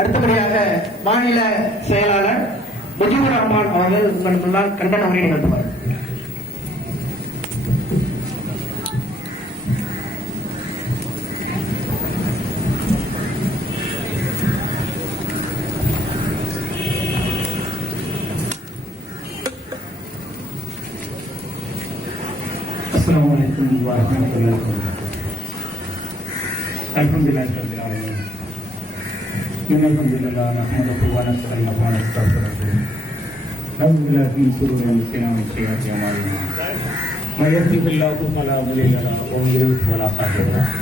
அடுத்தபடியாக மாநில செயலாளர் முஜிபுர் ரஹ்மான் அவர்கள் உங்கள் முன்னால் கண்டன உரை நிகழ்த்துவார். அஸ்ஸலாமு அலைக்கும் வரஹ்மத்துல்லாஹி வபரகாத்துஹு. அல்ஹம்துலில்லாஹி ரப்பில் ஆலமீன். அல்ஹம்துலில்லாஹி நஹ்மதுஹு வ நஸ்தஈனுஹு வ நஸ்தக்ஃபிருஹு. நஅூது பில்லாஹி மின் ஷுரூரி அன்ஃபுஸினா வ மின் ஸய்யிஆத்தி அமாலினா. மன் யஹ்திஹில்லாஹு ஃபலா முضل له வ மன் யுضلل ஃபலா ஹாதிய லஹு.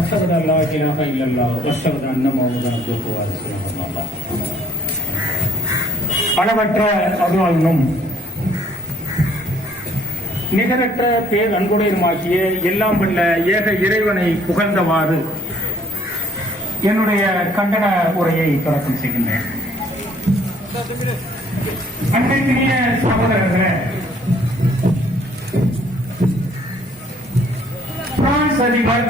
அஷ்ஹது அன் லா இலாஹா இல்லல்லாஹ் வ அஷ்ஹது அன்ன முஹம்மதன் அப்துஹு வ ரசூலுஹு. அளவற்ற அருளாளனும் நிகரற்ற பேர் அன்புடையமாகிய எல்லாம் வல்ல ஏக இறைவனை புகழ்ந்தவாறு என்னுடைய கண்டன உரையை தொடக்கம் செய்கின்றேன். அன்றைய சகோதரர்களே, பிரான்ஸ் அதிபர்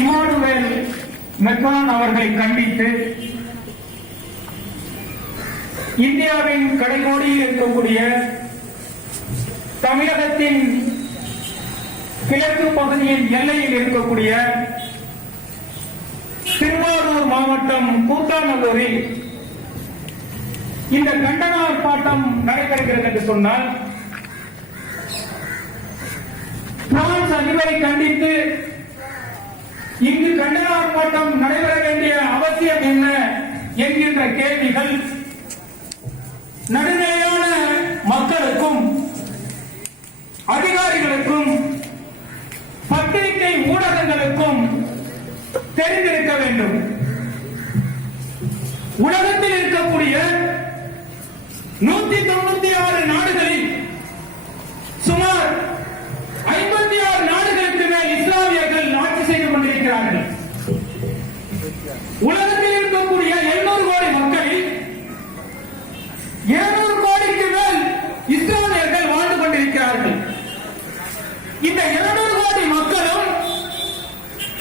இமானுவேல் மெக்ரான் அவர்களை கண்டித்து இந்தியாவின் கடைகோடியில் இருக்கக்கூடிய தமிழகத்தின் கிழக்கு பகுதியின் எல்லையில் இருக்கக்கூடிய திருவாரூர் மாவட்டம் கூத்தாநல்லூரில் இந்த கண்டன ஆர்ப்பாட்டம் நடைபெறுகிறது என்று சொன்னால், பிரான்ஸ் அதிபரை கண்டித்து இங்கு கண்டன ஆர்ப்பாட்டம் நடைபெற வேண்டிய அவசியம் என்ன என்கின்ற கேள்விகள் நடுநிலையான மக்களுக்கும் அதிகாரிகளுக்கும் பத்திரிகை ஊடகங்களுக்கும் தெரிந்திருக்க வேண்டும். உலகத்தில் இருக்கக்கூடிய 196 நாடுகளில் சுமார் 56 நாடுகளுக்கு மேல் இஸ்லாமியர்கள் ஆட்சி செய்து கொண்டிருக்கிறார்கள். உலகத்தில் இருக்கக்கூடிய 700 கோடி மக்களில் 200 கோடிக்கு மேல் இஸ்லாமியர்கள் வாழ்ந்து கொண்டிருக்கிறார்கள். இந்த 200 கோடி மக்களும்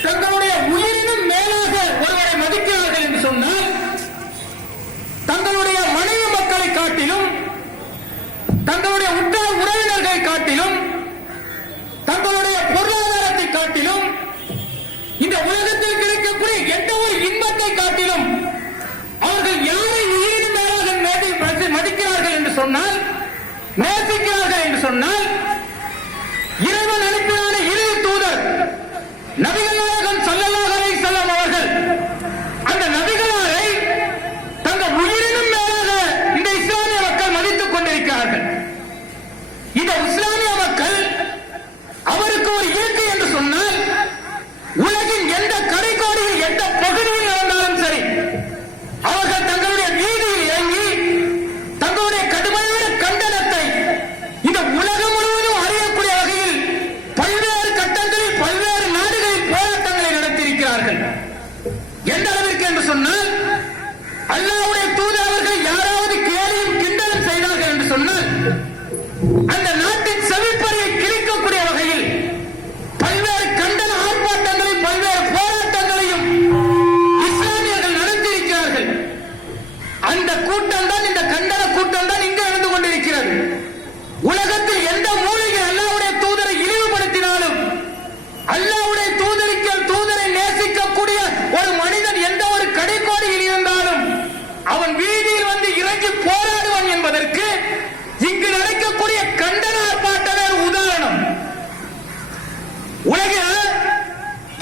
தங்களுடைய உயிரினும் மேலாக ஒருவரை மதிக்கிறார்கள் என்று சொன்னால், தங்களுடைய மனைவி மக்களை காட்டிலும், தங்களுடைய உற்றார் உறவினர்களை காட்டிலும், தங்களுடைய பொருளாதாரத்தை காட்டிலும், இந்த உலகத்தில் கிடைக்கக்கூடிய எந்த ஒரு இன்பத்தை காட்டிலும் அவர்கள் யாரை உயிரினும் மேலாக மதிக்கிறார்கள் என்று சொன்னால், நேசிக்கிறார்கள் என்று சொன்னால், இறைவன் அனுப்பினான இறுதி தூதர் நபிகள் நாயகம் ஸல்லல்லாஹு அலைஹி வஸல்லம் அவர்கள் அந்த நபிகளாரை தங்கள் உயிரினும் மேலாக இந்த இஸ்லாமிய மக்கள் மதித்துக் கொண்டிருக்கிறார்கள். இந்த இஸ்லாமிய மக்கள் அவருக்கு ஒரு இயற்கை என்று சொன்னால், உலகின் எந்த கடைக்கோடியில் எந்த பகுதியில் இருந்தாலும் சரி, அவர்கள் தங்களுடைய வீதியில் இறங்கி தங்களுடைய கடுமையான கண்டனத்தை இந்த உலகம் முழுவதும் அறியக்கூடிய வகையில் பல்வேறு கட்டங்களில் பல்வேறு நாடுகளில் போராட்டங்களை நடத்தியிருக்கிறார்கள். எந்த அளவிற்கு என்று சொன்னால், அல்லாஹ்வுடைய தூதர் அவர்கள் யாராவது கேலியும் கிண்டலும் செய்தார்கள் என்று சொன்னால், அந்த நாட்டின் செவிப்பறியை கிழிக்கக்கூடிய வகையில் பல்வேறு கண்டன ஆர்ப்பாட்டங்களையும் பல்வேறு போராட்டங்களையும் இஸ்லாமியர்கள் நடத்தியிருக்கிறார்கள். அந்த கூட்டம் தான், இந்த கண்டன கூட்டம் தான் இங்கு நடந்து கொண்டிருக்கிறது. உலகத்தில் எந்த மூலையில் அல்லாஹ்வுடைய தூதரை இழிவுபடுத்தினாலும், அல்லாஹ்வுடைய தூதரை நேசிக்கக்கூடிய ஒரு மனிதன் எந்த ஒரு கடைக்கோடியில் இருந்தாலும் அவன் வீதியில் வந்து இறங்கி போராடுவான் என்பதற்கு இங்கு நடக்கக்கூடிய கண்டன ஆர்ப்பாட்டமே உதாரணம். உலகில்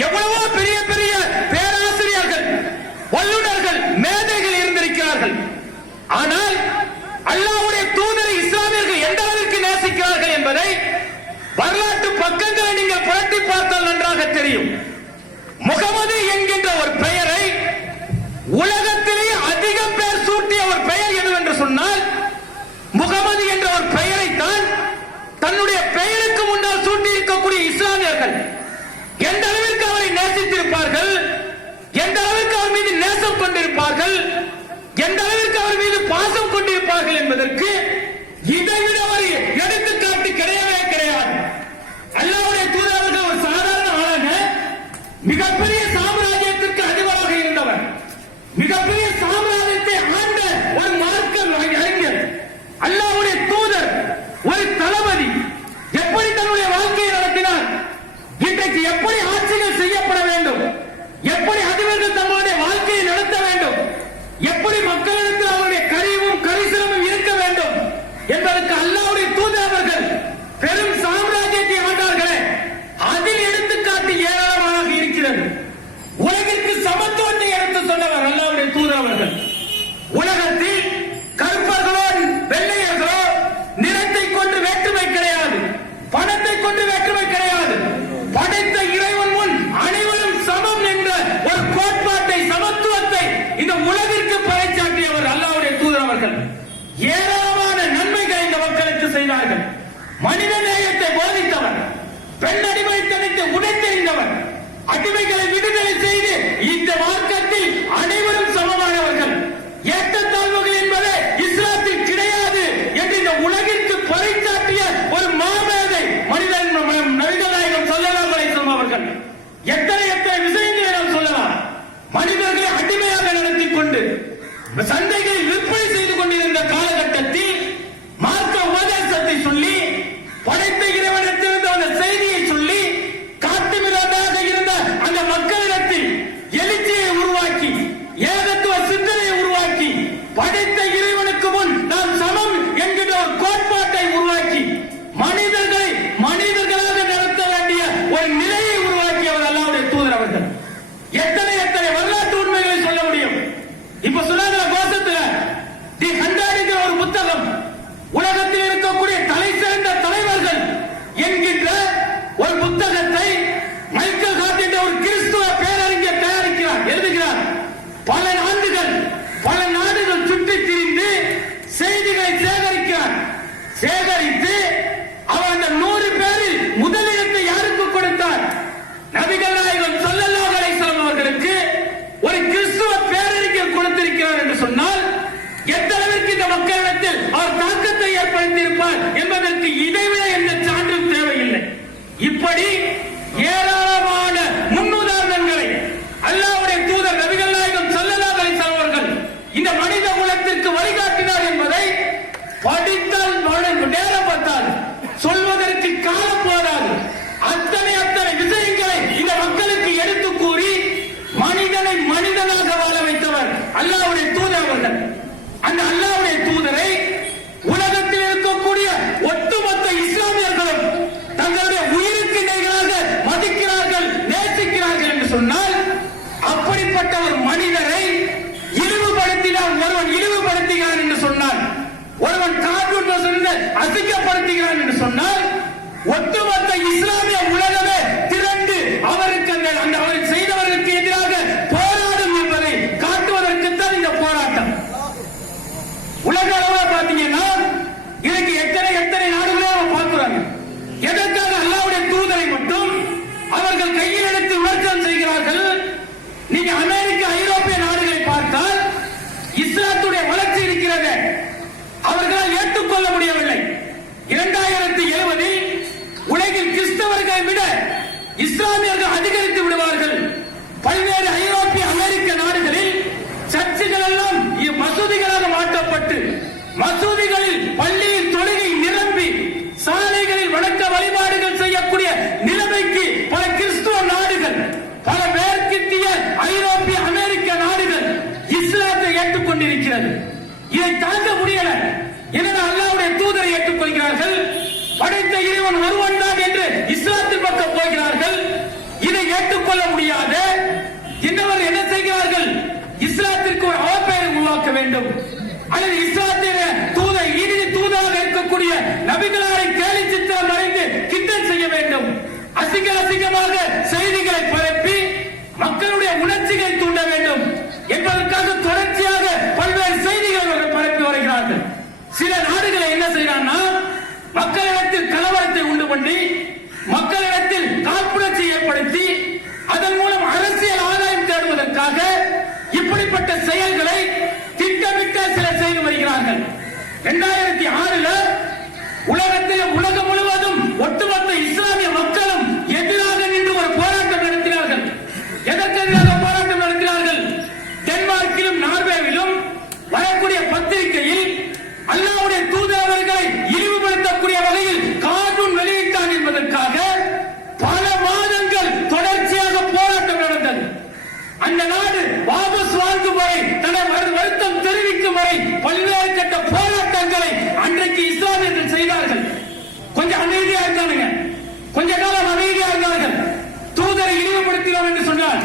எவ்வளவோ பெரிய பெரிய பேராசிரியர்கள், வல்லுநர்கள் பார்த்தால் நன்றாக தெரியும். முகமது என்கின்ற ஒரு பெயரை உலகத்திலேயே அதிகம் பேர் சூட்டிய ஒரு பெயர் எதுவென்று சொன்னால் முகமது என்ற ஒரு பெயரை தான் தன்னுடைய பெயருக்கு முன்னால் சூட்டி இருக்கக்கூடிய இஸ்லாமியர்கள் எந்த அளவிற்கு அவரை நேசித்திருப்பார்கள், எந்த அளவிற்கு அவர் மீது நேசம் கொண்டிருப்பார்கள், எந்த அளவிற்கு அவர் மீது பாசம் கொண்டிருப்பார்கள் என்பதற்கு இதைவிட ஒரு எடுத்துக்காட்டு கிடையவே கிடையாது. அல்லாஹ்வுடைய தூதர்கள் ஒரு சாதாரண ஆளாக மிகப்பெரிய சாம்ராஜ்யத்திற்கு அதிபராக இருந்தவர், மிகப்பெரிய சாம்ராஜ்யத்தை ஆண்ட ஒரு மார்க்க அறிஞர், அல்லாஹ்வுடைய தூதர், ஒரு தளபதி எப்படி தன்னுடைய வாழ்க்கையை நடத்தினார், இன்றைக்கு எப்படி ஆட்சிகள் செய்யப்பட வேண்டும், எப்படி அதிபர்கள் தங்களுடைய வாழ்க்கையை நடத்த வேண்டும், எப்படி மக்களிடத்தில் அவருடைய கரிவும் கரிசனமும் இருக்க வேண்டும் என்பதற்கு அல்லாஹ்வுடைய தூதர் அவர்கள் பெரும் சாம்ராஜ்யத்தை ஆண்டார்களே, அதில் எடுத்துக்காட்டு ஏராளமாக இருக்கிறது. உலகிற்கு சமத்துவத்தை எடுத்து சொன்னவர் அல்லாஹ்வுடைய தூதர் அவர்கள். உலகத்தில் கருப்பர்களோ வெள்ளையர்களோ நிறத்தை கொண்டு வேற்றுமை கிடையாது, பணத்தை கொண்டு வேற்றுமை கிடையாது. படைத்த இறைவன் முன் அனைவரும் சமம் என்ற ஒரு கோட்பாட்டை, சமத்துவத்தை இந்த உலகிற்கு பறைசாற்றியவர் அல்லாஹ்வுடைய தூதர் அவர்கள். ஏராளமான நன்மைகளை இந்த மக்களுக்கு செய்தார்கள். மனித நேயத்தை போதித்தவர், பெண் அடிமைத்தனத்தை உடைத்தெறிந்தவர், அடிமைகளை விடுதலை செய்து இந்த மார்க்கத்தில் அனைவரும் சமமானவர்கள், ஏற்றத்தாழ்வுகள் என்பது இஸ்லாத்தில் கிடையாது என்று இந்த உலகிற்கு பறைசாற்றிய ஒரு மாமேதை மனிதன் நபிகள் நாயகம் ஸல்லல்லாஹு அலைஹி வஸல்லம் அவர்கள். எத்தனை எத்தனை விஷயங்களை நாம் சொல்லலாம். மனிதர்களை அடிமையாக நடத்திக் கொண்டு சந்தைகளில் விற்பனை செய்து கொண்டிருந்த காலகட்டத்தில் மார்க்க உபதேசத்தை சொல்லி, படைத்த இறைவனிடத்திலிருந்து அந்த செய்தியை சொல்லி, காட்டு மிராண்டாக இருந்த அந்த மக்களிடத்தில் எழுச்சியை உருவாக்கி, ஏகத்துவ சிந்தனையை உருவாக்கி, படைத்த இறைவனுக்கு முன் நாம் சமம் என்கிற ஒரு கோட்பாட்டை உருவாக்கி, மனிதர்களை மனிதர்களாக நடத்த வேண்டிய ஒரு நிலையை உருவாக்கியவர் அல்லாஹ்வுடைய தூதர் அவர்கள். எத்தனை எத்தனை வரலாற்று உண்மைகளை சொல்ல முடியும். இப்ப சொன்னாங்க கோஷத்துல தி ஹண்டாடிங்கிற ஒரு புத்தகம், உலகத்தில் இருக்கக்கூடிய தலை சிறந்த தலைவர்கள் என்கின்ற ஒரு புத்தகத்தை மைக்கேல் ஹார்ட் என்ற ஒரு கிறிஸ்துவ பேரறிஞர் தயாரிக்கிறார், எழுதுகிறார். பல ஆண்டுகள் பல நாடுகள் சுற்றி திரிந்து செய்திகளை சேகரிக்கிறார். சேகரித்து அவர் அந்த 100 பேரில் முதலிடத்தை யாருக்கு கொடுத்தார்? நபிகள் நாயகம் ஸல்லல்லாஹு அலைஹி வஸல்லம் அவர்களுக்கு ஒரு கிறிஸ்துவ பேரறிஞர் கொடுத்திருக்கிறார் என்று சொன்னால் எந்த அளவிற்கு இந்த மக்களிடத்தில் அவர் தாக்கத்தை ஏற்படுத்தியிருப்பார் என்பதற்கு இதைவிட எந்த சான்றும் தேவையில்லை. இப்படி ஏராளமான முன்னுதாரணங்களை அல்லாஹ்வுடைய தூதர் நபிகள் நாயகம் ஸல்லல்லாஹு அலைஹி வஸல்லம் அவர்கள் இந்த மனித குலத்திற்கு வழிகாட்டினார் என்பதை படித்தால் நேரம் பார்த்தால் சொல்வதற்கு காலம் போதாது. அத்தனை அத்தனை விஷயங்களை இந்த மக்களுக்கு எடுத்து கூறி மனிதனை மனிதனாக வாழ வைத்தவர் அல்லாஹ்வுடைய தூதர் அவர்கள். அந்த அல்லாஹ்வுடைய தூதரை உலகத்தில் இருக்கக்கூடிய ஒட்டுமொத்த இஸ்லாமியர்களும் தங்களுடைய உயிருக்கு நிகராக மதிக்கிறார்கள், நேசிக்கிறார்கள் என்று சொன்னால், அப்படிப்பட்ட ஒரு மனிதரை இழிவுபடுத்தினால், ஒருவன் இழிவுபடுத்துகிறான் என்று சொன்னால், ஒருவன் கார்ட்டூன் அசிங்கப்படுத்துகிறான் என்று சொன்னால், ஒட்டுமொத்த இஸ்லாமிய உலகமே திரண்டு அவருக்கு அந்த அவரை செய்தவர்களுக்கு எதிராக போராடும் என்பதை காட்டுவதற்குத்தான் இந்த போராட்டம். உலக அளவில் பாத்தீங்கன்னா இன்னைக்கு எத்தனை எத்தனை நாடுகளே பார்க்கிறாங்க. எதற்காக அல்லாஹ்வுடைய தூதரை மட்டும் அவர்கள் கையில் எடுத்து விமர்சனம் செய்கிறார்கள். நீங்க அமெரிக்க ஐரோப்பிய நாடுகளை பார்த்தால் இஸ்லாத்துடைய வளர்ச்சி இருக்கிறது, அவர்களால் ஏற்றுக்கொள்ள முடியவில்லை. 2070 உலகில் கிறிஸ்தவர்களை விட இஸ்லாமியர்கள் அதிகரித்து விடுவார்கள். பல்வேறு ஐரோப்பிய அமெரிக்க நாடுகளில் சர்ச்சுகள் எல்லாம் மசூதிகளாக மாற்றப்பட்டு, மசூதிகளில் பள்ளியில் தொழுகை நிரம்பி, சாலைகளில் வணக்க வழிபாடுகள் செய்யக்கூடிய நிலைமைக்கு பல கிறிஸ்துவ நாடுகள், பல மேற்கத்திய ஐரோப்பிய அமெரிக்க நாடுகள் இஸ்லாத்தை ஏற்றுக்கொண்டிருக்கிறது. இதை தாங்க முடியல. எனவே அல்லாஹ்வுடைய தூதரை ஏற்றுக்கொள்கிறார்கள், படைத்த இறைவன் ஒருவன் தான் என்று இஸ்லாத்தின் பக்கம் போகிறார்கள். இதை ஏற்றுக்கொள்ள முடியாத இன்னவர் என்ன செய்கிறார்கள்? இஸ்லாத்திற்கு ஒரு அவப்பெயரை உருவாக்க வேண்டும், அல்லது இஸ்லாத்தின் தூதர் இறுதி தூதராக இருக்கக்கூடிய நபிகளாரை கேலி சித்திரம் வரைந்து கிண்டல் செய்ய வேண்டும், அசிங்கமாக செய்திகளை பரப்பி மக்களுடைய உணர்ச்சிகளை தூண்ட வேண்டும் என்பதற்காக தொடர்ச்சியாக பல்வேறு செய்திகளை அவர்கள் பரப்பி வருகிறார்கள். சில நாடுகளை என்ன செய்யறாங்கன்னா மக்களிடத்தில் கலவரத்தை உண்டு பண்ணி மக்களிடத்தில் காழ்ப்புணர்ச்சி ஏற்படுத்தி அதன் மூலம் அரசியல் ஆதாயம் தேடுவதற்காக இப்படிப்பட்ட செயல்களை திட்டமிட்ட சிலர் செய்து வருகிறார்கள். 2006 உலகம் முழுவதும் ஒட்டுமொத்த இஸ்லாமிய மக்களும் எதிராக நின்று ஒரு போராட்டம் நடத்தினார்கள். எதற்கு எதிராக போராட்டம் நடத்தினார்கள்? டென்மார்க்கிலும் நார்வேவிலும் வரக்கூடிய பத்திரிகையில் அல்லாஹ்வுடைய தூதர் அவர்களை இழிவுபடுத்தக்கூடிய வகையில் கார்ட்டூன் வெளியிட்டான் என்பதற்காக பல மாதங்கள் தொடர்ச்சியாக போராட்டம் நடந்தது. அந்த நாடு வாபஸ் வாங்கும் வரை தனது வருத்தம் தெரிவிக்கும் வரை பல்வேறு கட்ட போராட்டங்களை அன்றைக்கு இஸ்லாமியர்கள் செய்தார்கள். கொஞ்சம் அமைதியா இருந்தாங்க, கொஞ்ச காலம் அமைதியா இருந்தார்கள். தூதரை இழிவுபடுத்தினோம் என்று சொன்னார்,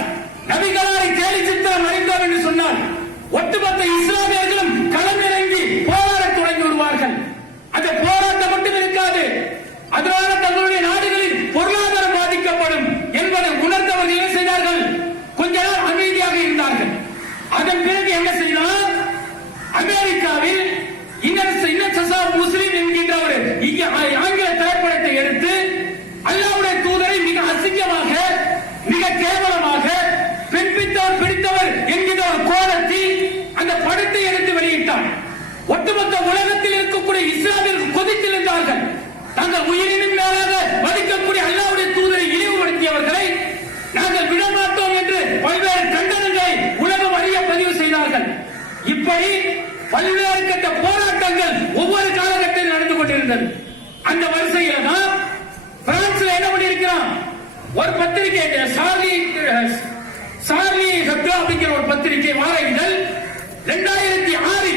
நபிகளாரை கேலி சித்திரம் அடைந்தோம் என்று சொன்னார், ஒட்டுமொத்த இஸ்லாமியர்களும் களமிறங்கி போராட தொடங்கி விடுவார்கள். அந்த போராட்டம் மட்டும் இருக்காது, அதனால தங்களுடைய நாடுகளில் பொருளாதாரம் பாதிக்கப்படும் என்பதை உணர்ந்தவர்கள் என்ன செய்தார்கள்? கொஞ்ச நாள் அமைதியாக இருந்தார்கள். அதன் பிறகு என்ன செய்தார்? அமெரிக்காவில் முஸ்லிம் என்கின்ற ஒரு ஆங்கில திரைப்படத்தை எடுத்து அல்லாஹ்வுடைய தூதரை மிக அசிங்கமாக மிக கேவலமாக பெண் பிடித்தவர் என்கின்ற ஒரு கோணத்தில் அந்த படத்தை எடுத்து வெளியிட்டார். ஒட்டுமொத்த உலகத்தில் இருக்கக்கூடிய இஸ்லாமியர்கள் கொதித்திருந்தார்கள். தங்கள் உயிரினும் மேலாக மதிக்கக்கூடிய அல்லாஹ்வுடைய தூதரை இழிவுபடுத்தியவர்களை நாங்கள் விடமாட்டோம் என்று பல்வேறு கண்டனங்களை உலகம் அறிய பதிவு செய்தார்கள். இப்படி பல்வேறு கட்ட போராட்டங்கள் ஒவ்வொரு காலகட்டத்தில் நடந்து கொண்டிருந்தது. அந்த வரிசையில் தான் பிரான்ஸ்ல என்ன பண்ணியிருக்கிறான், ஒரு பத்திரிகை சார்லி ஹெப்டோ அப்படிங்கிற ஒரு பத்திரிகை வார இதழ் 2006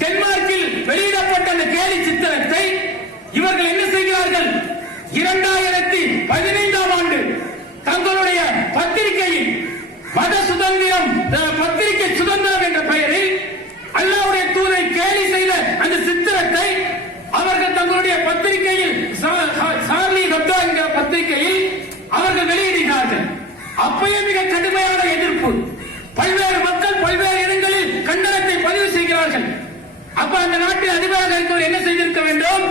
டென்மார்க்கில் வெளியிடப்பட்ட அந்த கேலி சித்திரத்தை இவர்கள் என்ன செய்கிறார்கள்? 2015 தங்களுடைய பத்திரிகையில் மத சுதந்திரம் பத்திரிகை சுதந்திரம் என்ற பெயரில் அல்லாஹ்வுடைய தூதரை கேலி செய்த அந்த சித்திரத்தை அவர்கள் தங்களுடைய பத்திரிகையில் சார்லி ஹெப்டோ என்கிற பத்திரிகையில் அவர்கள் வெளியிடுகிறார்கள். அப்பயே மிக கடுமையான எதிர்ப்பு, பல்வேறு மக்கள் பல்வேறு இடங்களில் கண்டனத்தை பதிவு செய்கிறார்கள். அப்ப அந்த நாட்டில் அதிபராக இருக்கவர் என்ன செய்திருக்க வேண்டும்?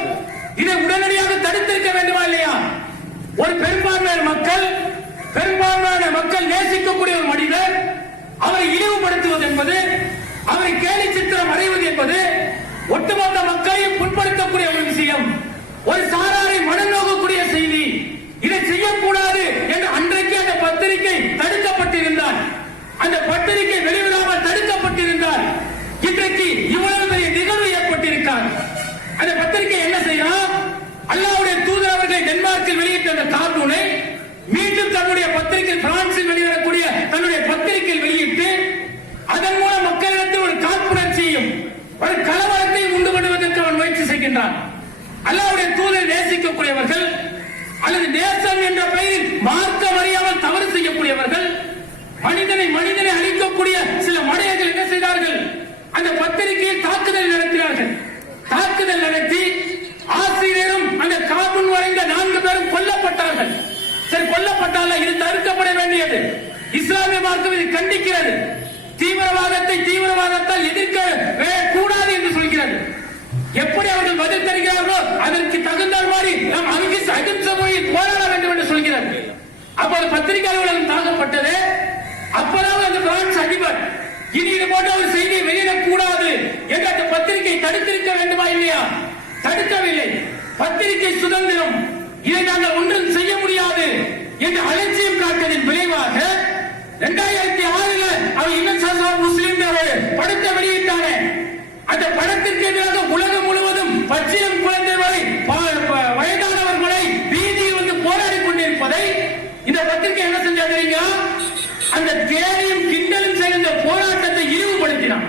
இதை உடனடியாக தடுத்திருக்க வேண்டுமா இல்லையா? ஒரு பெரும்பான்மையான மக்கள் நேசிக்கக்கூடிய ஒரு மனிதர் அவரை இழிவுபடுத்துவது என்பது, அவரை கேலி சித்திரம் அடைவது என்பது ஒட்டுமொத்த மக்களையும் புண்படுத்தக்கூடிய ஒரு விஷயம், ஒரு சாராரை மனநோக்கக்கூடிய செய்தி. இதை செய்யக்கூடாது என்று அன்றைக்கு அந்த பத்திரிகை தடுக்கப்பட்டிருந்தால், அந்த பத்திரிகை வெளிவிடாமல் தடுக்கப்பட்டிருந்தால் இன்றைக்கு இவ்வளவு பெரிய நிகழ்வு ஏற்பட்டிருக்கார். அந்த பத்திரிகை என்ன செய்யலாம்? அல்லாஹ்வுடைய தூதர் அவர்களை டென்மார்க்கில் வெளியிட்ட அந்த கார்ட்டூனை மீண்டும் தன்னுடைய பத்திரிகை பிரான்சில் வெளியிடக்கூடிய தன்னுடைய பத்திரிகையில் வெளியிட்டு அதன் மூலம் மக்களிடத்தில் ஒரு காழ்ப்புணர்ச்சியையும் ஒரு கலவரத்தையும் உண்டு பண்ணுவதற்கு அவன் முயற்சி செய்கின்றான். அல்லாஹ்வுடைய தூதரை நேசிக்கக்கூடியவர்கள் அல்லது நேசம் என்ற பெயரில் மார்க்கம் அறியாமல் தவறு செய்யக்கூடியவர்கள், மனிதனை அழிக்கக்கூடிய சில மடையர்கள் என்ன செய்தார்கள்? அந்த பத்திரிகையில் தாக்குதல் நடத்தினார்கள். தாக்குதல் நடத்தி ஆசிரியரும் அந்த கார்ட்டூன் வரைந்த 4 பேரும் கொல்லப்பட்டார்கள். சரி, கொல்லப்பட்டால இது தடுக்கப்பட வேண்டியது. இஸ்லாமிய மார்க்கம் இதை கண்டிக்கிறது. தீவிரவாதத்தால் எதிர்க்க கூடாது என்று சொல்கிறது. எப்படி அவர்கள் பதில் தருகிறார்களோ அதற்கு தகுந்த மாதிரி நாம் அகிம்சை மொழியில் போராட வேண்டும் என்று சொல்கிறது. அப்போது பத்திரிகை அலுவலகம் தாக்கப்பட்டது. அப்போதாவது அந்த பிரான்ஸ் அதிபர் இனி இது போன்ற ஒரு செய்தியை வெளியிடக்கூடாது என்று அந்த பத்திரிகை தடுத்திருக்க வேண்டுமா இல்லையா? தடுக்கவில்லை. பத்திரிகை சுதந்திரம், இதை நாங்கள் ஒன்றும் செய்ய முடியாது என்று அலட்சியம் காட்டியதன் விளைவாக 2006 அவர் முஸ்லிம் படத்தை வெளியிட்டாங்க. அந்த படத்திற்கு எதிராக உலகம் முழுவதும் பச்சிலம் குழந்தை வரை வயதானவர்களை வீதியில் வந்து போராடி கொண்டிருப்பதை இந்த பத்திரிகை என்ன செஞ்சா? அந்த கேலியும் கிண்டலும் செய்த போராட்டத்தை இழிவுபடுத்தினார்.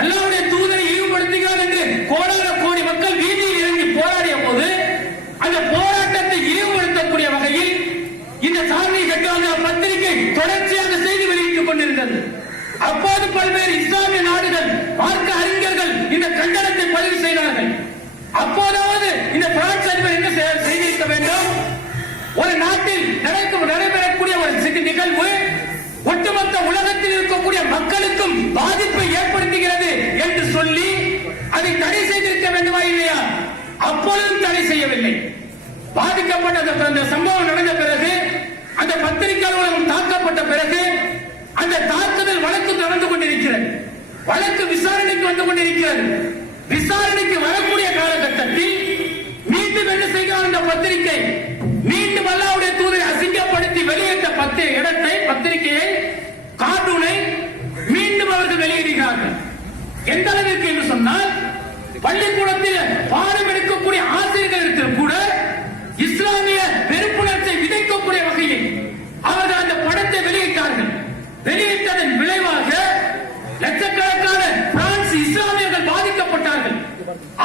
அல்லாஹ்வுடைய தூதரை இழிவுபடுத்துகிறார் என்று கோடான கோடி மக்கள் வீதியில் இறங்கி போராடிய போது அந்த போராட்டத்தை இழிவுபடுத்தக்கூடிய வகையில் இந்த சார்லி ஹெப்டோ பத்திரிகை தொடர்ச்சியாக செய்தி வெளியிட்டுக் கொண்டிருந்தது. அப்போது பல்வேறு இஸ்லாமிய நாடுகள் மார்க்க அறிஞர்கள் இந்த கண்டனத்தை பதிவு செய்தார்கள். அப்போதாவது இந்த பிரான்ஸ் அதிபர் என்ன செய்திருக்க வேண்டும்? ஒரு நாட்டில் நடைபெறக்கூடிய ஒரு நிகழ்வு ஒட்டுமொத்த உலகத்தில் இருக்கக்கூடிய மக்களுக்கும் பாதிப்பை ஏற்படுத்துகிறது என்று சொல்லி அதை தடை செய்திருக்க வேண்டுமா இல்லையா? அப்பொழுதும் தடை செய்யவில்லை. பாதிக்கப்பட்ட அந்த சம்பவம் நடந்த பிறகு, அந்த பத்திரிகை அலுவலகம் தாக்கப்பட்ட பிறகு, அந்த தாக்குதல் வழக்கு நடந்து கொண்டிருக்கிறது. வழக்கு விசாரணைக்கு வந்து கொண்டிருக்கிறது. விசாரணைக்கு வரக்கூடிய காலகட்டத்தில் மீண்டும் என்ன செய்கிறார்? அந்த பத்திரிகை மீண்டும் அல்லாஹ்வுடைய தூதரை அசிங்கப்படுத்தி வெளியிட்ட பத்திரிகையை கார்ட்டூனை மீண்டும் அவர்கள் வெளியிடுகிறார்கள். எந்த அளவிற்கு என்று சொன்னால், பள்ளிக்கூடத்தில் பாடம் எடுக்கக்கூடிய ஆசிரியர்கள் கூட இஸ்லாமிய வெறுப்புணர்ச்சி விதைக்கக்கூடிய வகையில் அவர்கள் அந்த படத்தை வெளியிட்டார்கள். வெளியிட்டதன் விளைவாக லட்சக்கணக்கான பிரான்ஸ் இஸ்லாமியர்கள் பாதிக்கப்பட்டார்கள்.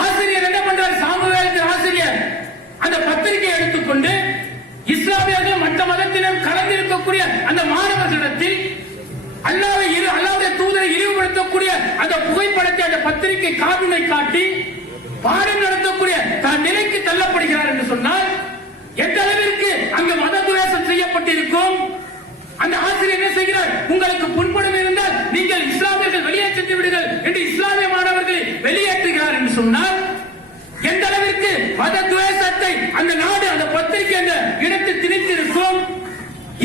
ஆசிரியர் என்ன பண்றார்? சாமுவேல் ஆசிரியர் அந்த பத்திரிகையை எடுத்துக்கொண்டு இஸ்லாமியர்கள் மற்ற மதத்தினர் கலந்திருக்கக்கூடிய அந்த மாணவர்களிடத்தில் அல்லாஹ்வுடைய தூதரை இழிவுபடுத்தக்கூடிய அந்த புகைப்படத்தை அந்த பத்திரிகை கார்ட்டூனை காட்டி பாடம் நடத்தக்கூடிய தான் நிலைக்கு தள்ளப்படுகிறார் என்று சொன்னால் எந்த அளவிற்கு அங்கு மத துவேஷம் செய்யப்பட்டிருக்கும். அந்த ஆசிரியர் என்ன செய்கிறார்? உங்களுக்கு புண்படும் இருந்தால் நீங்கள் இஸ்லாமியர்கள் வெளியேற்றி விடுங்கள் என்று இஸ்லாமிய மாணவர்களை வெளியேற்றுகிறார் என்று சொன்னால் எந்த அளவிற்கு மத துவேஷத்தை அந்த நாடு, அந்த பத்திரிகை அந்த இடத்தில் திணித்திருக்கும்.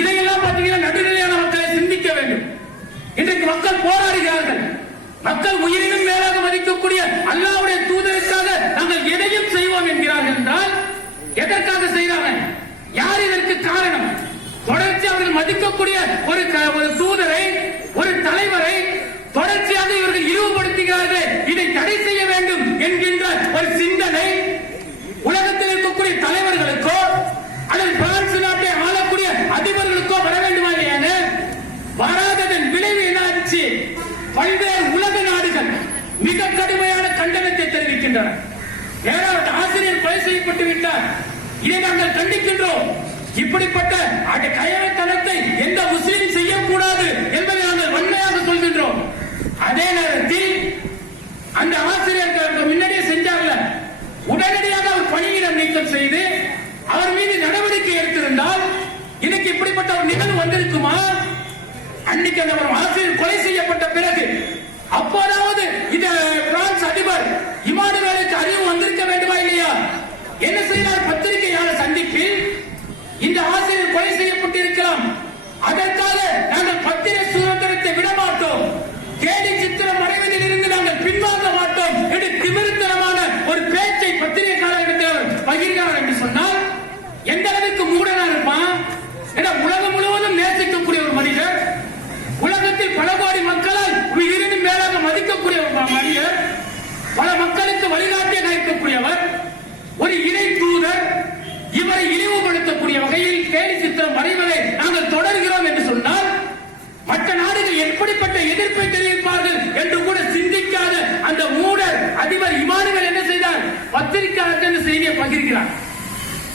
இதையெல்லாம் பார்த்தீங்கன்னா நடுநிலையான மக்களை சிந்திக்க வேண்டும். இன்றைக்கு மக்கள் போராடுகிறார்கள். மக்கள் உயிரினும் மேலாக மதிக்கக்கூடிய அல்லாஹ்வுடைய தூதருக்காக நாங்கள் எதையும் செய்வோம் என்கிறார்கள் என்றால் எதற்காக செய்கிறார்கள்? யார் இதற்கு காரணம்? தொடர்ச்சி அவர்கள் மதிக்கக்கூடிய ஒரு தூதரை, ஒரு தலைவரை தொடர்ச்சியாக இவர்கள் இழிவுபடுத்துகிறார்கள். இதை தடை செய்ய வேண்டும் என்கின்ற ஒரு சிந்தனை உலகத்தில் இருக்கக்கூடிய தலைவர்களுக்கோ அல்லது பிரான்ஸ் நாட்டை ஆளக்கூடிய அதிபர்களுக்கோ வர வேண்டுமா இல்லையா? வராததன் விளைவு என்னாச்சு? பல்வேறு உலக நாடுகள் மிக கடுமையான கண்டனத்தை தெரிவிக்கின்றன. ஏழாவது ஆசிரியர் கொலை செய்யப்பட்டு விட்டார், இதை நாங்கள் கண்டிக்கின்றோம். இப்படிப்பட்ட கயவத்தனத்தை எந்த முஸ்லிம் செய்யக்கூடாது என்பதை நாங்கள் வன்மையாக சொல்கின்றோம். அதே நேரத்தில் அந்த ஆசிரியர்களுக்கு முன்னாடியே செஞ்சார்ல, உடனடியாக அவர் பணியிடம் நீக்கம் செய்து அவர் மீது நடவடிக்கை எடுத்திருந்தால் இன்னைக்கு இப்படிப்பட்ட ஒரு நிகழ்வு வந்திருக்குமா? அன்னைக்கு அந்த ஆசிரியர் கொலை செய்யப்பட்ட பிறகு அப்போதாவது இந்த பிரான்ஸ் அதிபர் இமானுவேலுக்கு அறிவு வந்திருக்க வேண்டுமா இல்லையா? என்ன செய்தார்? பத்திரிகையாளர் சந்திப்பில் இந்த ஆசிரியர் கொலை செய்யப்பட்டிருக்கலாம், அதற்காக நாங்கள் பத்திரிகை சுதந்திரத்தை விட மாட்டோம், கேலி சித்திரம் அடைவதில் இருந்து நாங்கள் பின்வாங்க மாட்டோம் என்று திமிர்த்தனமான ஒரு பேச்சை பத்திரிகையாளர்கள் பகிர்கிறார் என்று சொன்னால் எந்த அளவுக்கு மூடனா இருப்பான்? உலகம் முழுவதும் நேசிக்கக்கூடிய ஒரு மனிதர், உலகத்தில் பல கோடி மக்களால் உயிரினும் மேலாக மதிக்கக்கூடிய ஒரு மனிதர், பல மக்களுக்கு வழிகாட்டியாக இருக்கக்கூடியவர், ஒரு இறை தூதர், இவரை இழிவுபடுத்தக்கூடிய வகையில் கேலி சித்திரம் வரைவதை நாங்கள் தொடர்கிறோம் என்று சொன்னால் மற்ற நாடுகள் எப்படிப்பட்ட எதிர்ப்பை தெரிவிப்பார்கள் என்று கூட சிந்திக்காத அந்த மூடர் அதிபர் இமானுவேல் என்ன செய்தார்? பத்திரிகையாளருக்கு இந்த செய்தியை பகிர்கிறார்.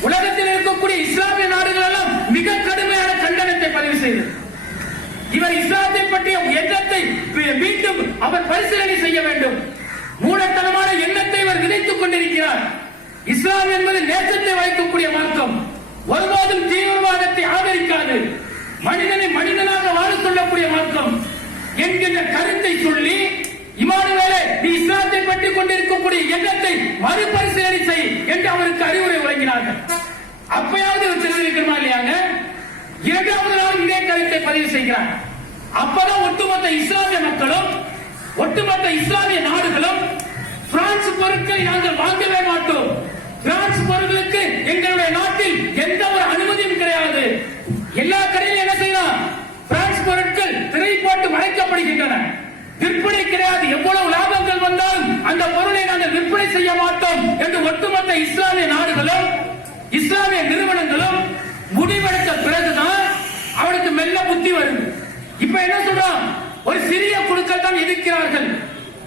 உலகத்தில் இருக்கக்கூடிய இஸ்லாமிய நாடுகள் எல்லாம் மிக கடுமையான கண்டனத்தை பதிவு செய்தது. இவர் இஸ்லாத்தை பற்றிய எண்ணத்தை மீண்டும் அவர் பரிசீலனை செய்ய வேண்டும். மூடத்தனமான எண்ணத்தை இவர் விதைத்துக் கொண்டிருக்கிறார். இஸ்லாம் என்பது நேசத்தை வைக்கக்கூடிய மார்க்கம், ஒருபோதும் தீவிரவாதத்தை ஆதரிக்காது, மனிதனை மனிதனாக வாழ சொல்லக்கூடிய மார்க்கம் என்கின்ற கருத்தை சொல்லி இமானுவேலே நீ இஸ்லாத்தை பற்றி கொண்டிருக்கக்கூடிய எண்ணத்தை மறுபரிசீலனை செய் என்று அவருக்கு அறிவுரை வழங்கினார்கள். அப்பயாவது இவர் தெரிவிக்கணுமா இல்லையாங்க? இரண்டாவது நாள் இதே கருத்தை பதிவு செய்கிறார். அப்பதான் ஒட்டுமொத்த இஸ்லாமிய மக்களும் ஒட்டுமொத்த இஸ்லாமிய நாடுகளும் பிரான்ஸ் பொருட்களை நாங்கள் வாங்கவே மாட்டோம், பிரான்ஸ் பொருட்களுக்கு எங்களுடைய நாட்டில் எந்த ஒரு அனுமதியும் கிடையாது. எல்லா கடையிலும் என்ன செய்யலாம்? பிரான்ஸ் பொருட்கள் திரை போட்டு மறைக்கப்படுகின்றன, விற்பனை கிடையாது. எவ்வளவு லாபங்கள் வந்தாலும் அந்த பொருளை நாங்கள் விற்பனை செய்ய மாட்டோம் என்று ஒட்டுமொத்த இஸ்லாமிய நாடுகளும் இஸ்லாமிய நிறுவனங்களும் முடிவெடுத்த பிறகுதான் அவனுக்கு மெல்ல புத்தி வருது. இப்ப என்ன சொல்றான்? ஒரு சிறிய குழுக்கள் தான் எதிர்க்கிறார்கள்,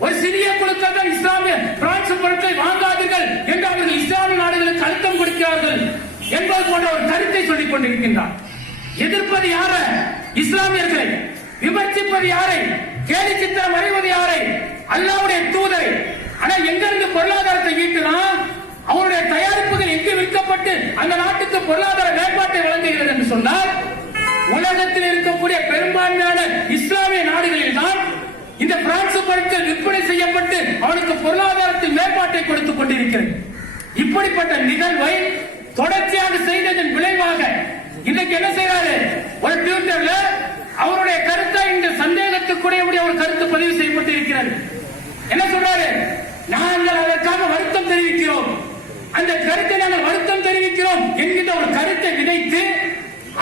ஒரு சிறிய குழுக்கள் தான் இஸ்லாமிய பிரான்ஸ் பொருட்களை வாங்காதீர்கள் என்று அவர்கள் இஸ்லாமிய நாடுகளுக்கு அழுத்தம் கொடுக்கிறார்கள் என்பது போன்ற ஒரு கருத்தை சொல்லிக் கொண்டிருக்கின்றார். எதிர்ப்பது யார? இஸ்லாமியர்களை. விமர்சிப்பது யாரை? கேலி சித்திரம் வரைவது யாரை? அல்லாஹ்வுடைய தூதரை. ஆனா எங்க இருந்து பொருளாதாரத்தை ஈட்டலாம்? அவருடைய தயாரிப்புகள் எங்கு விற்கப்பட்டு அந்த நாட்டுக்கு பொருளாதார மேம்பாட்டை வழங்குகிறது என்று சொன்னால் உலகத்தில் இருக்கக்கூடிய பெரும்பான்மையான இஸ்லாமிய நாடுகளில் தான் இந்த பிரான்ஸ் பொருட்கள் விற்பனை செய்யப்பட்டு அவனுக்கு பொருளாதாரத்தில் மேம்பாட்டை கொடுத்துக் கொண்டிருக்கிறது. இப்படிப்பட்ட நிகழ்வை தொடர்ச்சியாக செய்ததன் விளைவாக இன்னைக்கு என்ன செய்யறாரு, ஒரு ட்விட்டர்ல அவருடைய கருத்தை இந்த சந்தேகத்துக்குரிய ஒரு கருத்து பதிவு செய்யப்பட்டிருக்கிறது. என்ன சொல்றாரு, நாங்கள் அதற்காக வருத்தம் தெரிவிக்கிறோம், அந்த கருத்தை நாங்கள் வருத்தம் தெரிவிக்கிறோம் என்கின்ற ஒரு கருத்தை விதைத்து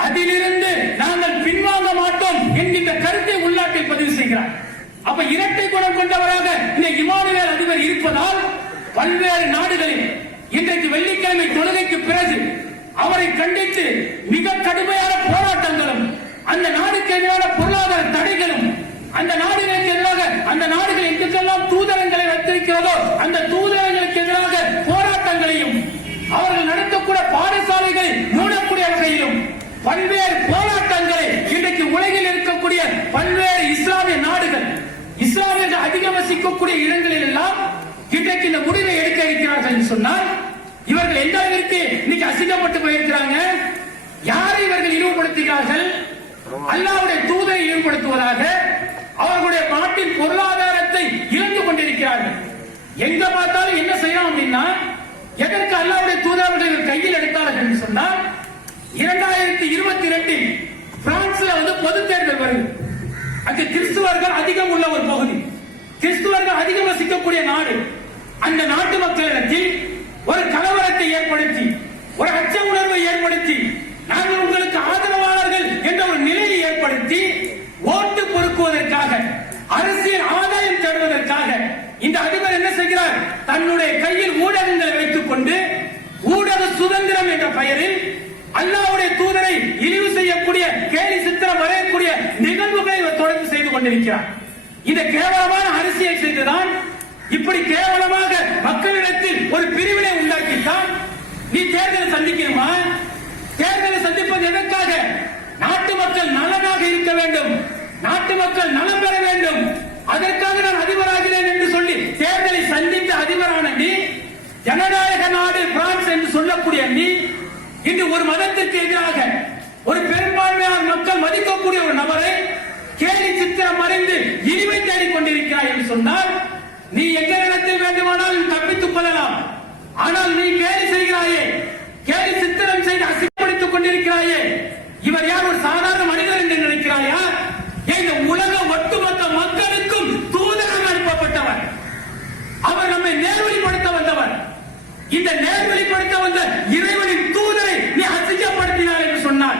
அதிலிருந்து நாங்கள் பின்வாங்க மாட்டோம் என்கின்ற கருத்தை உள்நாட்டில் பதிவு செய்கிறார். அப்ப இரட்டை குணம் கொண்டவராக இந்த இமானுவேல் அதிபர் இருப்பதால் பல்வேறு நாடுகளில் இன்றைக்கு வெள்ளிக்கிழமை தொழுகைக்கு பிறகு அவரை கண்டித்து மிக கடுமையான போராட்டங்களும் அந்த நாடுக்கு எதிரான பொருளாதார தடைகளும் அந்த நாடுகளுக்கு எதிராக அந்த நாடுகள் எங்கெல்லாம் தூதரங்களை வைத்திருக்கிறதோ அந்த தூதரங்களுக்கு எதிராக போராட்டங்களையும் அவர்கள் நடத்தக்கூடிய பாடசாலைகளை மூடக்கூடிய வகையிலும் பல்வேறு போராட்டங்களை இன்றைக்கு உலகில் இருக்கக்கூடிய பல்வேறு இஸ்லாமிய நாடுகள் இஸ்லாமியர்கள் அதிகம் வசிக்கக்கூடிய இடங்களில் எல்லாம் இன்றைக்கு இந்த முடிவை எடுக்க இருக்கிறார்கள் என்று சொன்னால் இவர்கள் எந்த அளவிற்கு இன்னைக்கு அசிங்கப்பட்டு போயிருக்கிறாங்க. யாரை இவர்கள் இழிவுபடுத்துகிறார்கள், அல்லாஹ்வுடைய தூதரை இழிவுபடுத்துவதாக அவர்களுடைய நாட்டின் பொருளாதாரத்தை இழந்து கொண்டிருக்கிறார்கள். எங்க பார்த்தாலும் என்ன செய்யணும் அப்படின்னா, எதற்கு அல்லாஹ்வுடைய தூதர்கள் கையில் எடுத்தார்கள் என்று சொன்னால் 2022 பிரான்ஸ்ல பொது தேர்தல் வருது. அங்கு கிறிஸ்துவர்கள் அதிகம் உள்ள ஒரு பகுதி, கிறிஸ்துவர்கள் அதிகம் வசிக்கக்கூடிய நாடு. அந்த நாட்டு மக்களிடத்தில் ஒரு கலவரத்தை ஏற்படுத்தி ஒரு அச்ச உணர்வை ஏற்படுத்தி நாங்கள் உங்களுக்கு ஆதரவாளர்கள் என்ற ஒரு நிலையை ஏற்படுத்தி ஓட்டு பொறுக்குவதற்காக அரசியல் ஆதாயம் தேடுவதற்காக இந்த அதிபர் என்ன செய்கிறார், தன்னுடைய கையில் ஊடகங்களை வைத்துக் கொண்டு ஊடக சுதந்திரம் என்ற பெயரில் அல்லாஹ்வுடைய தூதரை இழிவு செய்யக்கூடிய கேலி சித்திரம் வரையக்கூடிய நிகழ்வுகளை தொடர்ந்து செய்து கொண்டிருக்கிறார். இந்த கேவலமான அரசியல் செய்துதான் இப்படி கேவலமாக மக்களிடத்தில் ஒரு பிரிவினை உண்டாக்கித்தான் நீ தேர்தலை சந்திக்கணுமா? தேர்தலை சந்திப்பது எதற்காக? நாட்டு மக்கள் நலனாக இருக்க வேண்டும், நாட்டு மக்கள் நலம் பெற வேண்டும், அதற்காக நான் அதிபராகிறேன் என்று சொல்லி தேர்தலை சந்தித்த அதிபரான நீ, ஜனநாயக நாடு பிரான்ஸ் என்று சொல்லக்கூடிய நீ, இன்று ஒரு மதத்திற்கு எதிராக ஒரு பெரும்பான்மையான மக்கள் மதிக்கக்கூடிய ஒரு நபரை கேலி சித்திரம் மறைந்து இழிவை தேடிக் கொண்டிருக்கிறாய் என்று சொன்னால் நீ எங்களிடத்தில் வேண்டுமானால் தப்பித்துக் கொள்ளலாம். ஆனால் நீ கேலி செய்கிறாயே, கேலி சித்திரம் செய்து அசிங்கப்படுத்திக் கொண்டிருக்கிறாயே, இவர் யார், ஒரு சாதாரண மனிதர் என்று நினைக்கிறாயா? இந்த உலக ஒட்டுமொத்த மக்களுக்கும் தூதராக அனுப்பப்பட்டவர், அவர் நம்மை நேர்வழிப்படுத்த வந்தவர். இந்த நேர்வழிப்படுத்த வந்த இறைவனின் தூதரை நீ அசிங்கப்படுத்தினார் என்று சொன்னார்,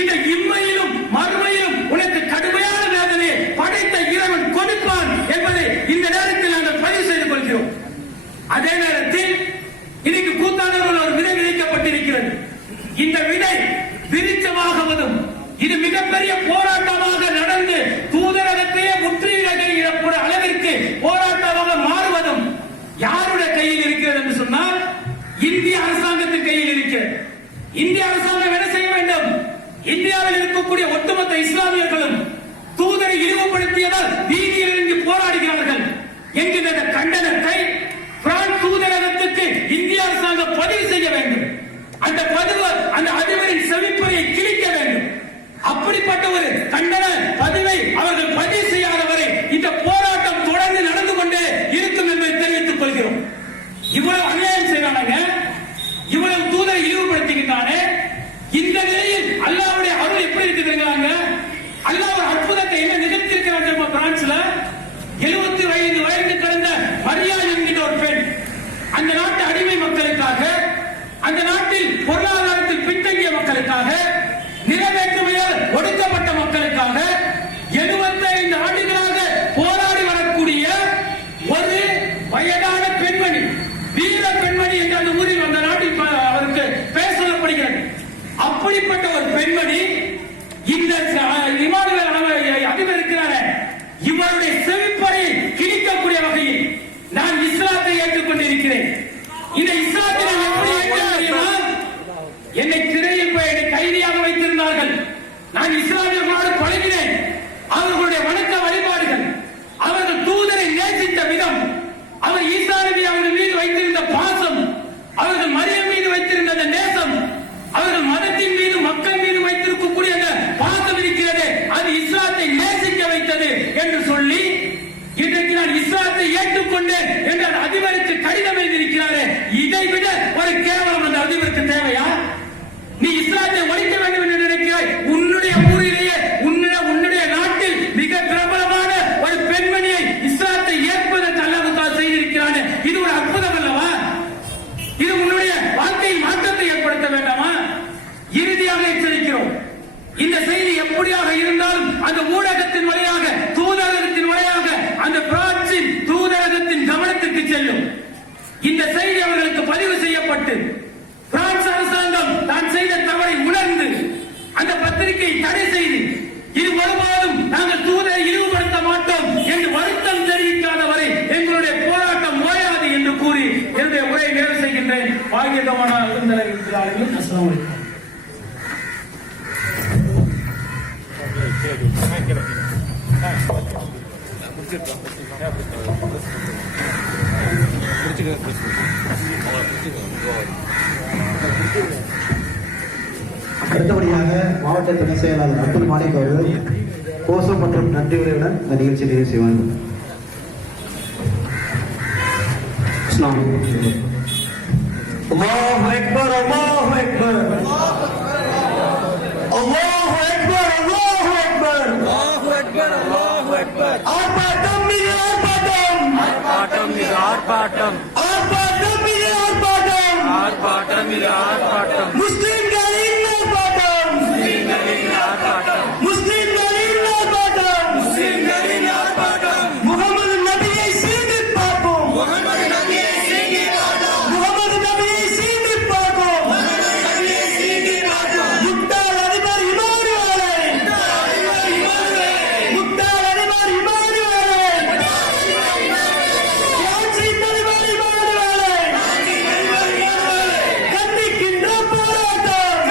இந்த இம்மையிலும் மறுமையிலும் உனக்கு கடுமையான வேதனையை படைத்த இறைவன் கொடுப்பான் என்பதை இந்த நேரத்தில் நாங்கள் பதிவு செய்து கொள்கிறோம். அதே நேரத்தில் இன்னைக்கு கூத்தானூரில் ஒரு விதை விதைக்கப்பட்டிருக்கிறது. இந்த விதை விரிச்சமாகுவதும் இது மிகப்பெரிய போராட்டமாக நடந்து தூதரகத்தையே முற்றுகையிடக்கூடிய அளவிற்கு போராட்டமாக மாறுவதும் யாருடைய கையில் இருக்கிறது என்று சொன்னால் இந்திய அரசாங்கத்தின் கையில் இருக்கிறது. இந்திய அரசாங்கம் என்ன செய்ய வேண்டும்? இந்தியாவில் இருக்கக்கூடிய ஒட்டுமொத்த இஸ்லாமியர்களும் தூதரை இழிவுபடுத்தியதால் வீதியில் இறங்கி போராடுகிறார்கள் என்கின்ற கண்டனத்தை பிரான்ஸ் தூதரகத்துக்கு இந்திய அரசாங்கம் பதிவு செய்ய வேண்டும். அந்த பதிவு அந்த அதிபரின் செவிப்பறையை கிழிக்க வேண்டும். அப்படிப்பட்ட ஒரு கண்டன பதிவை அவர்கள் பதிவு செய்யாதவரை இந்த போராட்டம் தொடர்ந்து நடந்து கொண்டே இருக்கும் என்பதை தெரிவித்துக் கொள்கிறோம். இவ்வளவு அநியாயம் செய்வாங்க, இவ்வளவு தூதரை இழிவுபடுத்துகின்றானே, இந்த நிலையில் அல்லாஹ்வுடைய அருள் எப்படி இருக்குதுங்கிறாங்க. அல்லாஹ் ஒரு அற்புதத்தை என்ன நிகழ்த்தியிருக்கிறார் தெரியுமா? பிரான்ஸ்ல 75 வயது கடந்த மரியா என்கிற ஒரு பெண் அந்த நாட்டு அடிமை மக்களுக்காக, அந்த நாட்டில் பொருளாதாரத்தில் பின்தங்கிய மக்களுக்காக, நிலவேற்றுமையால் ஒடுக்கப்பட்ட மக்களுக்காக 75 ஆண்டுகளாக போராடி வரக்கூடிய ஒரு வயதான பெண்மணி, வீர பெண்மணி என்று அந்த ஊரில் அந்த நாட்டில் அவருக்கு பெயர் சொல்லப்படுகிறது. அப்படிப்பட்ட ஒரு பெண்மணி இந்த இமானுவேல் அதிபர் இருக்கிறார இவருடைய செவிப்பறையை கிழிக்கக்கூடிய வகையில் நான் இஸ்லாத்தை ஏற்றுக்கொண்டிருக்கிறேன். இந்த இஸ்லாத்தை நான் எப்படி ஏற்றுக்கொள்கிறேன்? என்னை சிறையில் போய் என்னை கைதியாக வைத்திருந்தார்கள். நான் இஸ்லாமியர்களோடு பழகினேன். அவர்களுடைய வணக்க வழிபாடுகள், அவர்கள் தூதரை நேசித்த விதம், அவர் ஈசா நபி அவர்கள் மீது வைத்திருந்த பாசம், நான் இஸ்லாத்தை ஏற்றுக்கொண்டேன் என்று அந்த அதிபருக்கு கடிதம் எழுதியிருக்கிறாரே, இதை விட ஒரு கேவலம் அந்த அதிபருக்கு தேவையா? நீ இஸ்லாத்தை ஒழிக்க வேண்டும் என்று நினைக்கிறாய். உன்னுடைய ஊரிலேயே உன்னுடைய நாட்டில் மிக பிரபலமான ஒரு பெண்மணியை இஸ்லாத்தை ஏற்பதற்கு அல்லாஹ் செய்திருக்கிறானே, இது ஒரு அற்புதம் அல்லவா? இது உன்னுடைய வாழ்க்கையில் மாற்றத்தை ஏற்படுத்த வேண்டாமா? இறுதியாக எச்சரிக்கிறோம், இந்த செய்தி எப்படியாக இருந்தாலும் அந்த ஊடகத்தின் வழியாக, தூதரகத்தின் வழியாக அந்த பிரான்சின் தூதரகத்தின் கவனத்திற்கு செல்லும். இந்த செய்தி அவர்களுக்கு பதிவு செய்யப்பட்டு பிரான்ஸ் அரசாங்கம் தான் செய்த தவறை உணர்ந்து அந்த பத்திரிகை தடை செய்து, இது ஒருபோதும் நாங்கள் தூதரை இழிவுபடுத்த மாட்டோம் என்று வருத்தம் தெரிவிக்காத வரை எங்களுடைய போராட்டம் ஓயாது என்று கூறி என்னுடைய உரையை நிறைவு செய்கின்றேன். பாகியமான விருந்தினர்களுக்கு அஸ்ஸலாமு அலைக்கும். அடுத்தபடியாக மாவட்ட துணை செயலாளர் அப்துல் மாலிக் அவர்கள் கோஷம் மற்றும் நன்றி உரையுடன் இந்த நிகழ்ச்சி நிறைவு செய்வார்கள். அல்லாஹு அக்பர், அல்லாஹு அக்பர், அல்லாஹு அக்பர், அல்லாஹு அக்பர், அல்லாஹு அக்பர், அல்லாஹு அக்பர். ஆர்ப்பாட்டம் மீது ஆர்ப்பாட்டம், ஆர்ப்பாட்டம் மீது ஆர்ப்பாட்டம், ஆர்ப்பாட்டம் மீது ஆர்ப்பாட்டம், ஆர்ப்பாட்டம் மீது ஆர்ப்பாட்டம், முஸ்லிம்களின் ஆர்ப்பாட்டம், முஸ்லிம்களின் ஆர்ப்பாட்டம், முஸ்லிம்களின் ஆர்ப்பாட்டம், முஸ்லிம்களின் ஆர்ப்பாட்டம், முகமது நபியை சீண்டி பார்ப்போம், முகமது நபியை சீண்டி பார்த்தோம், முகமது நபியை சீண்டி பார்ப்போம், முகமது நபியை சீண்டி பார்த்தோம், முட்டாள் அதிபர் இமானுவேலை, முட்டாள் அதிபர் இமானுவேலை, பிரான்சின் அதிபர் இமானுவேலை, கண்டிக்கின்ற போராட்டம்,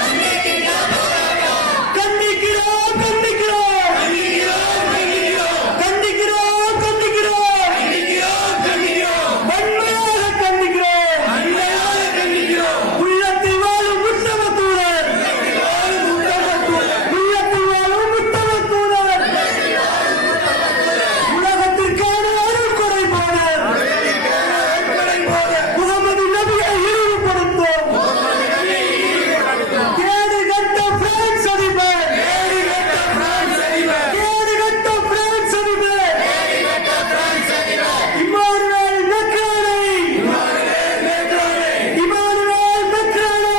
கண்டிக்கிறோம், கண்டிக்கிறோம், கண்டிக்கிறோம், கண்டிக்கிறோம், வன்மையாக கண்டிக்கிறோம், உள்ளத்தில் வாழும் உத்தம தூதர், உள்ளத்தில் வாழும் உத்தம தூதர், உலகத்திற்கான அருள் குறைபாடர், முகமது நபியை இழிவுபடுத்தும் கேடு கட்ட பிரான்ஸ் அதிபர், கேடு கட்ட பிரான்ஸ் அதிபர், இமானுவேல் மெக்ரானை, இமானுவேல் மெக்ரானை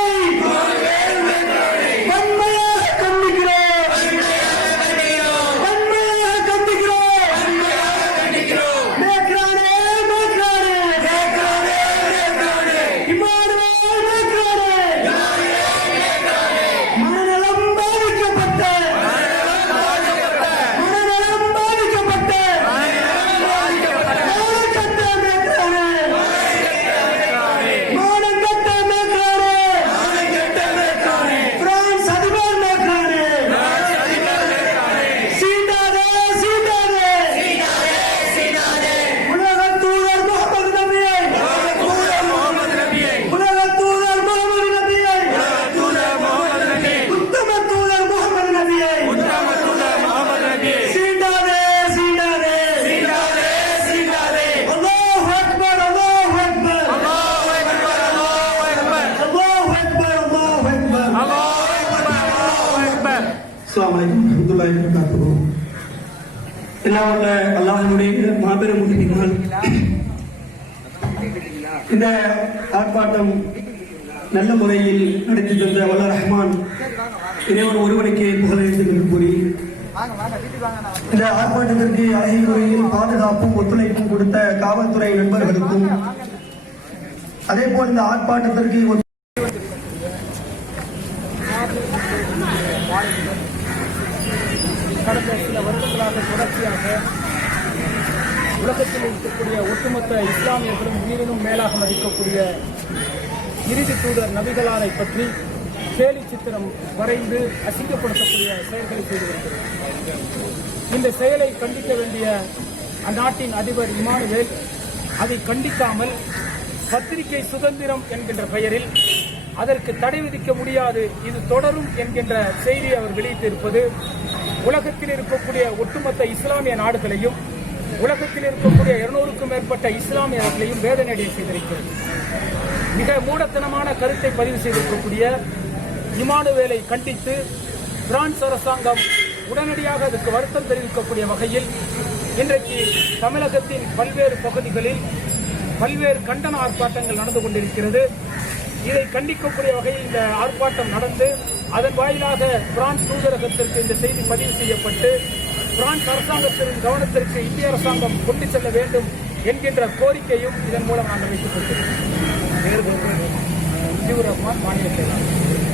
வன்மையாக கண்டிக்கிறோம், வன்மையாக கண்டிக்கிறோம், மெக்ரானே, மெக்ரானே, இமானுவேல் மெக்ரானே, மனநலம் பாதிக்கப்பட்ட, மனநலம் பாதிக்கப்பட்ட மானக்கட்ட மெக்ரானே, மானக்கட்ட மெக்ரானே, பிரான்ஸ் அதிபர் மெக்ரானே, சீண்டாதே, சீண்டாதே, உலகத் தூதர் முகமது நபியை, உலகத் தூதர் முகமது நபியை, உத்தம தூதர் முகமது நபியை, சீண்டாதே, சீண்டாதே, அல்லாஹு அக்பர், அல்லாஹு அக்பர், அல்லாஹு அக்பர், அல்லாஹு அக்பர். அஸ்ஸலாமு அலைக்கும் வரஹ்மத்துல்லாஹி வபரகாத்துஹு. எல்லாம் வல்ல அல்லாஹ்வுடைய மாபெரும் முகினால் இந்த ஆர்ப்பாட்டம் நல்ல முறையில் நடத்தி தந்த வல்ல ரஹ்மான் இறைவன் ஒருவனுக்கு புகழெழுத்து என்று கூறி இந்த ஆர்ப்பாட்டத்திற்கு அழகிய முறையில் பாதுகாப்பும் ஒத்துழைப்பும் கொடுத்த காவல்துறை நண்பர்களுக்கும் அதேபோல் இந்த ஆர்ப்பாட்டத்திற்கு கடந்த சில வருடங்களாக தொடர்ச்சியாக உலகத்தில் இருக்கக்கூடிய ஒட்டுமொத்த இஸ்லாமியர்களும் உயிரினும் மேலாக மதிக்கக்கூடிய இறுதி தூதர் நபிகளாரை பற்றி கேலி சித்திரம் வரைந்து அசிங்கப்படுத்தக்கூடிய செயல்களை செய்து வருகிறது. இந்த செயலை கண்டிக்க வேண்டிய அந்நாட்டின் அதிபர் இமானுவேல் அதை கண்டிக்காமல் பத்திரிகை சுதந்திரம் என்கின்ற பெயரில் அதற்கு தடை விதிக்க முடியாது, இது தொடரும் என்கின்ற செய்தியை அவர் வெளியிட்டிருப்பது உலகத்தில் இருக்கக்கூடிய ஒட்டுமொத்த இஸ்லாமிய நாடுகளையும் உலகத்தில் இருக்கக்கூடிய 200க்கும் மேற்பட்ட இஸ்லாமியர்களையும் வேதனையடைய செய்திருக்கிறது. மிக மூடத்தனமான கருத்தை பதிவு செய்திருக்கக்கூடிய இமானுவேலை கண்டித்து பிரான்ஸ் அரசாங்கம் உடனடியாக அதுக்கு வருத்தம் தெரிவிக்கக்கூடிய வகையில் இன்றைக்கு தமிழகத்தின் பல்வேறு பகுதிகளில் பல்வேறு கண்டன ஆர்ப்பாட்டங்கள் நடந்து கொண்டிருக்கிறது. இதை கண்டிக்கக்கூடிய வகையில் இந்த ஆர்ப்பாட்டம் நடந்து அதன் வாயிலாக பிரான்ஸ் தூதரகத்திற்கு இந்த செய்தி பதிவு செய்யப்பட்டு பிரான்ஸ் அரசாங்கத்தின் கவனத்திற்கு இந்திய அரசாங்கம் கொண்டு செல்ல வேண்டும் என்கின்ற கோரிக்கையும் இதன் மூலம் நாங்கள் வைத்துக் கொண்டிருக்கிறோம். முஜிபுர் ரஹ்மான், மாநில செயலாளர்.